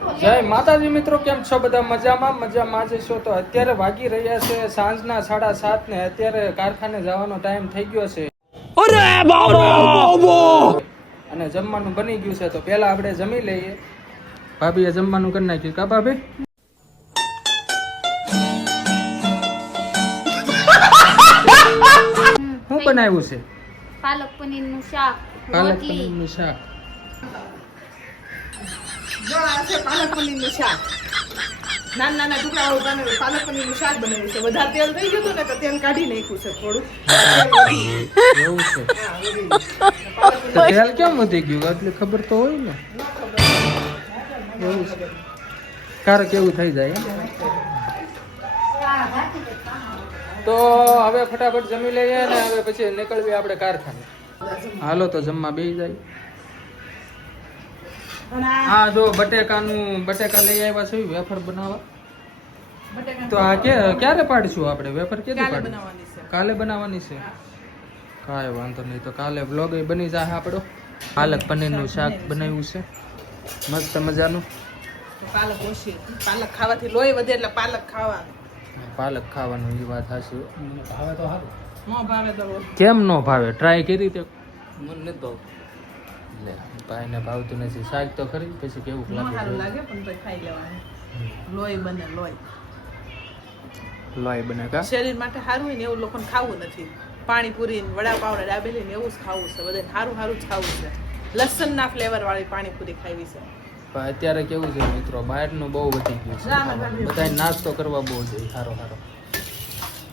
જય માતાજી મિત્રો, કેમ છો બધા? મજામાં જ છો? તો અત્યારે વાગી રહ્યા છે સાંજના 7:30 ને અત્યારે કારખાને જવાનો ટાઈમ થઈ ગયો છે. અરે બાબા! અને જમવાનું બની ગયું છે તો પહેલા આપણે જમી લઈએ. ભાભીએ જમવાનું કરી નાખ્યું કા ભાભી? શું બનાવ્યું છે? પાલક પનીરનું શાક. પાલક પનીરનું શાક. જો આ છે પાલક પનીરનું શાક. નાના નાના ટુકડાઓ બનાવી પાલક પનીરનું શાક બનાવ્યું છે. વધારે તેલ થઈ ગયું હતું ને તો તેલ કાઢી નાખ્યું છે થોડું. એવું છે. તો તેલ કેમ વધી ગયું? એટલે ખબર તો હોય ને. એવું છે. ક્યારેક એવું થઈ જાય. તો હવે ફટાફટ જમી લઈએ ને હવે પછી નીકળવી આપણે કારખાને. હાલો તો જમવા બેસી જાય. હા જો બટેકા લઈ આવ્યા છે વેફર બનાવવા. તો આ ક્યારે પાડીશું આપણે વેફર? કાલે બનાવવાની છે. કાંઈ વાંધો નહીં, તો કાલે વ્લોગ બની જાય આપણો. પાલક પનીરનું શાક બનાવ્યું છે મસ્ત મજાનું. પાલક ખાવાથી લોહી વધે એટલે પાલક ખાવાનું. પાલક ખાવાનું એ વાત હાચી. ભાવે તો સારું. ન ભાવે તો કેમ ન ભાવે? ટ્રાય કરી તે મને નથી ભાવતું. લે ભાઈને ભાવતું નથી. શાક તો ખરી પછી કેવું સારું લાગે? લાગે પણ તો ખાઈ લેવાનું. લોહી બને લોહી બને કા? શરીર માટે સારું હોય ને એવું લોકોને ખાવું નથી. પાણીપુરી વડાપાવ ને દાબેલી ને એવું જ ખાવું છે. બધે સારું સારું જ ખાવું છે. લસણ ના ફ્લેવર વાળી પાણીપુરી ખાવી છે. પણ અત્યારે કેવું છે મિત્રો, બહારનું બહુ વધી ગયું છે. બધા નાસ્તો કરવા બહુ જોઈએ સારો.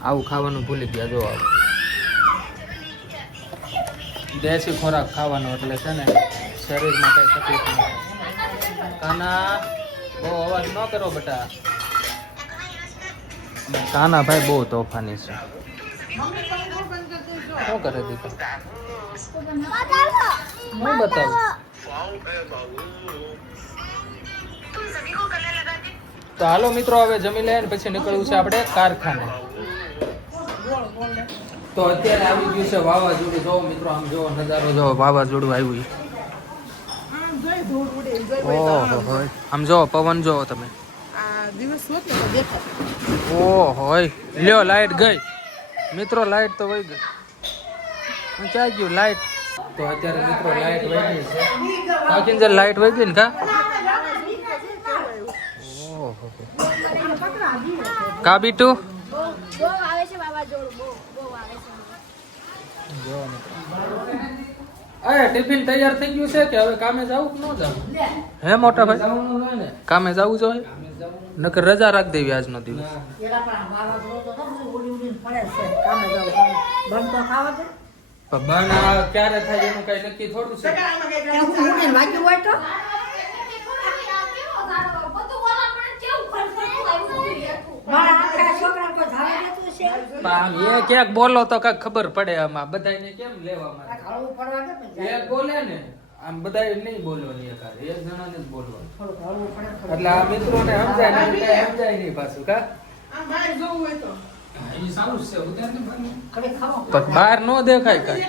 આવું ખાવાનું ભૂલી ગયા. જો આવું દેશી ખોરાક ખાવાનો એટલે છે ને શરીરમાં કઈ તકલીફ ન થાય. કાના બહુ અવાજ ન કરો બેટા. કાના ભાઈ બહુ તોફાની છે. શું કરે દીકરો? હું બતાવું. તો હાલો મિત્રો હવે જમી લઈએ ને પછી નીકળવું છે આપણે કારખાને. તો અત્યારે આવી ગયું છે વાવાઝોડું. જો મિત્રો આમ જો નજારો જો વાવાઝોડું આવ્યું. ઓહો આમ જો પવન જો તમે. ઓહો લ્યો લાઈટ ગઈ મિત્રો. લાઈટ તો વહી ગઈ. ચાઈ ગયું લાઈટ. તો અત્યારે મિત્રો લાઈટ વહી ગઈ છે. કાકિંજર લાઈટ વહી ગઈ ને કા? ઓહો કા બીટુ? ટિફિન તૈયાર થઈ ગયું છે કે હવે કામે જવું કે ન જવું? હે મોટા ભાઈ કામે જવું જોઈએ. નકર રજા રાખી દેવી આજનો દિવસ. પણ ક્યારે થાય એનું કઈ નક્કી થોડું છે. ક્યાંક બોલો તો કઈક ખબર પડે. આમાં બધાને કેમ લેવામાં એક બોલે ને આમ બધા નહીં બોલવાની. એક જણાને જ બોલવાનું. એટલે આ મિત્રો ને સમજાય નહીં પાછું કા? બહાર નો દેખાય કઈ.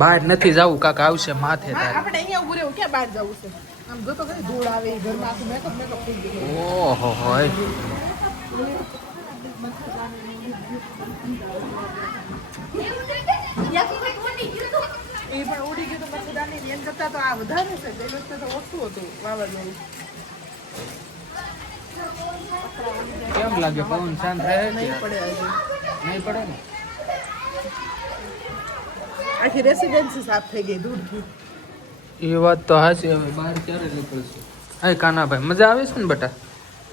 બહાર નથી જવું. કાક આવશે માથે. આપણે અહીંયા ઉભું રહેવું ક્યાં બહાર જવું છે? આમ જો તો કઈ ધૂળ આવે ઘરમાં આખું મેકઅપ થઈ ગયું. ઓહો હોય એ પણ ઉડી ગયું તો મચ્છરદાની એમ કરતા તો આ વધારે છે. તે વખતે તો ઓછું હતું વાવાઝોડું. કેમ લાગે? પવન શાંત રહે કે નહીં પડે હજુ. નહીં પડે ને? આખી રેસિડેન્સી સાફ થઈ ગઈ દૂરથી. એ વાત તો હાચી. હવે બહાર ક્યારે નીકળશું? હા કાનાભાઈ મજા આવે છે ને બેટા?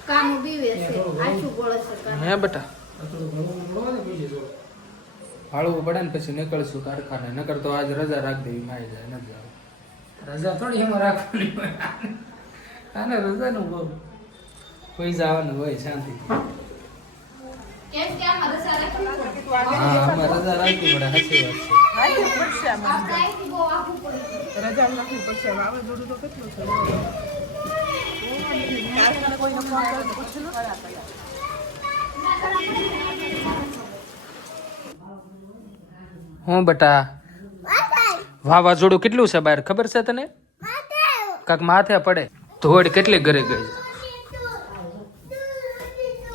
કાનું બીવે છે આછું ગોળે છે. હે બેટા હાળવું પડે ને પછી નીકળશું કારખાને. નકર તો આજ રજા રાખી દેવી. મારી જાય નથી આવે. રજા થોડી એમાં રાખવાની હોય. આને રજાનું બહુ કોઈ જવાનું હોય શાંતિ. કેમ કે આમાં રજા રાખવી પડે. હા આમાં રજા રાખવી પડે. સાચી વાત છે. રાખવી પડશે આમાં. કાંઈથી બહુ આઘું પડી ગયું. રજા રાખવી પડશે. વાવાઝોડું તો કેટલું છે. કારખાને કોઈને ફોન કરે તો પૂછી લો. હું બેટા વાવાઝોડું કેટલું છે બહાર ખબર છે તને? કાક માથે પડે. ધોડ કેટલી ઘરે ગઈ છે.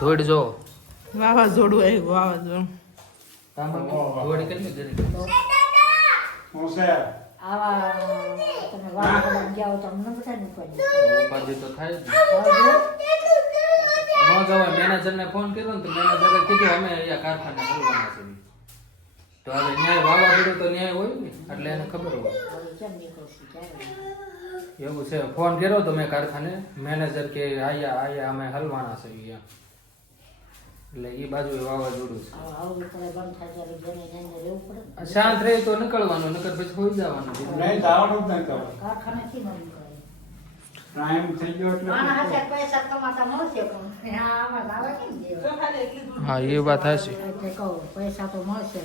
ધોડ જો વાવાઝોડું આવ્યું વાવાઝોડું. ધોડ કેટલી ઘરે ગઈ. ઉપાધિ તો થાય જ ને. ન જવાય. મેનેજરને ફોન કર્યો ને તો મેનેજરે કીધું અમે અહીંયા કારખાને હલવાના છે. તો હવે ન્યાય વાવાઝોડું તો ન્યાય હોય ને એટલે એને ખબર હોય. એવું છે. ફોન કર્યો તો મેં કારખાને, મેનેજર કે આયા અમે હલવાના છે અહીંયા. એટલે એ બાજુ વાવાઝોડું છે. શાંત રહે તો નીકળવાનું, નકર પછી હોઈ જવાનું. હા એ વાત હાચી. પૈસા તો મળશે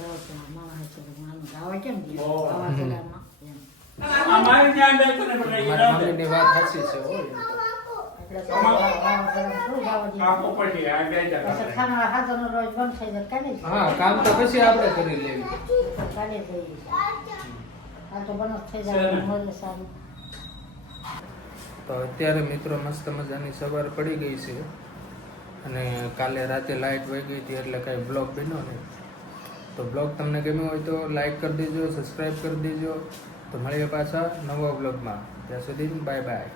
મારી મમ્મીની વાત હાચી છે. હા કામ તો પછી આપણે કરી લેવું. તો અત્યારે મિત્રો મસ્ત મજાની સવાર પડી ગઈ છે અને કાલે રાતે લાઇટ વહી ગઈ હતી એટલે કાંઈ બ્લોગ બન્યો નહીં. તો બ્લોગ તમને ગમ્યો હોય તો લાઈક કરી દેજો, સબસ્ક્રાઈબ કરી દેજો. તો મળીએ પાછા નવા બ્લોગમાં. ત્યાં સુધી બાય બાય.